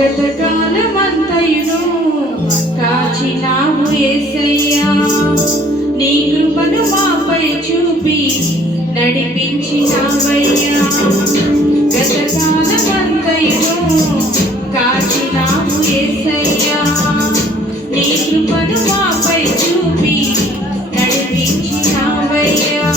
గతకాలమంతయును కాచినావు ఏసయ్యా. నీ కృపను మాపై చూపి నడిపించినావయ్యా గతకాలమంతయును కాచినావు ఏసయ్యా. నీ కృపను మాపై చూపి నడిపించినావయ్యా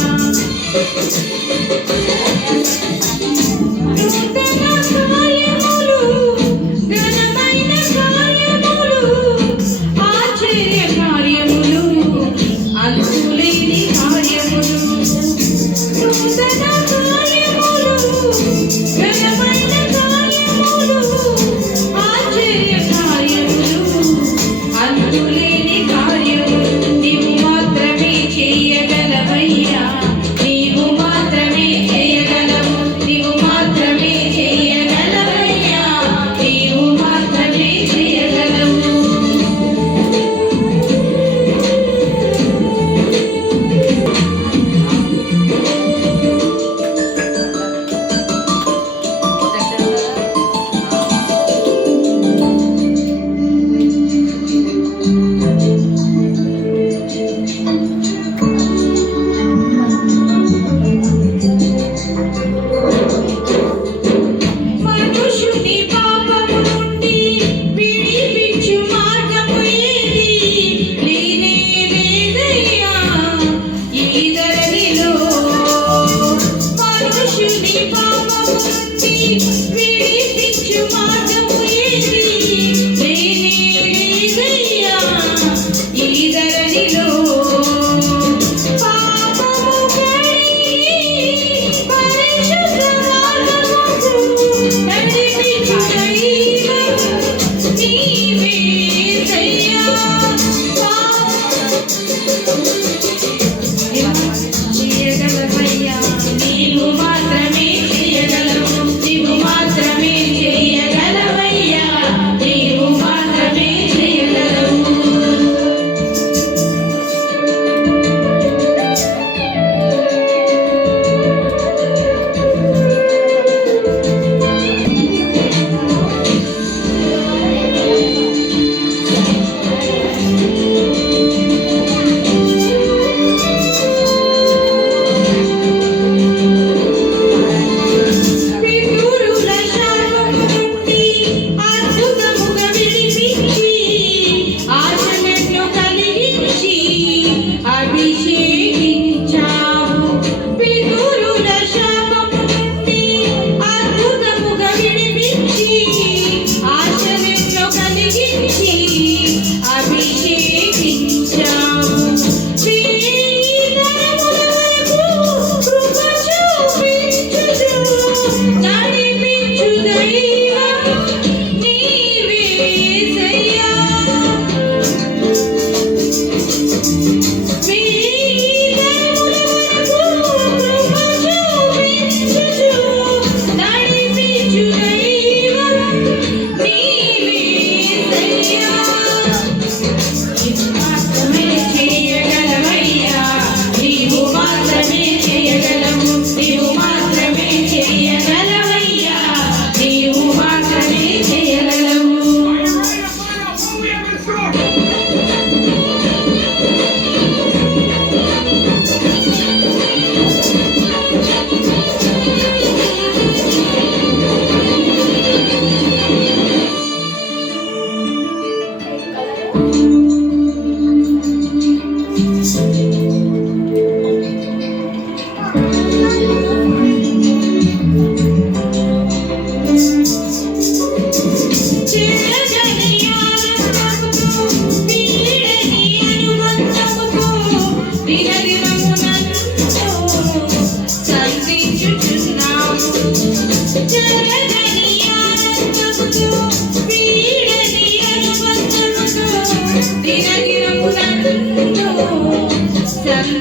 You.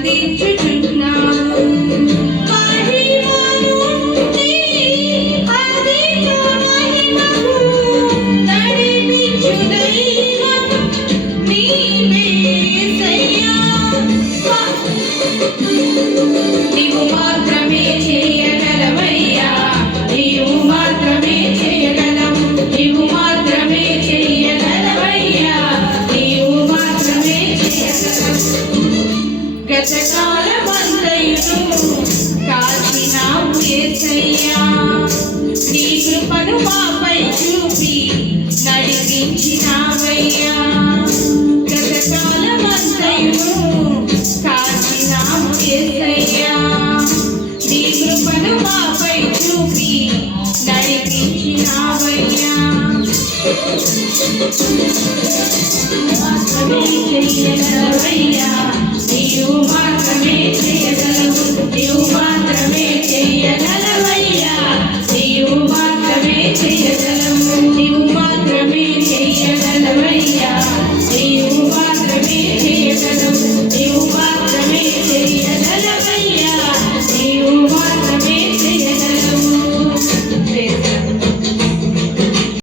Indeed. మాత్రమే చేయగలవయ్యా నీవు మాత్రమే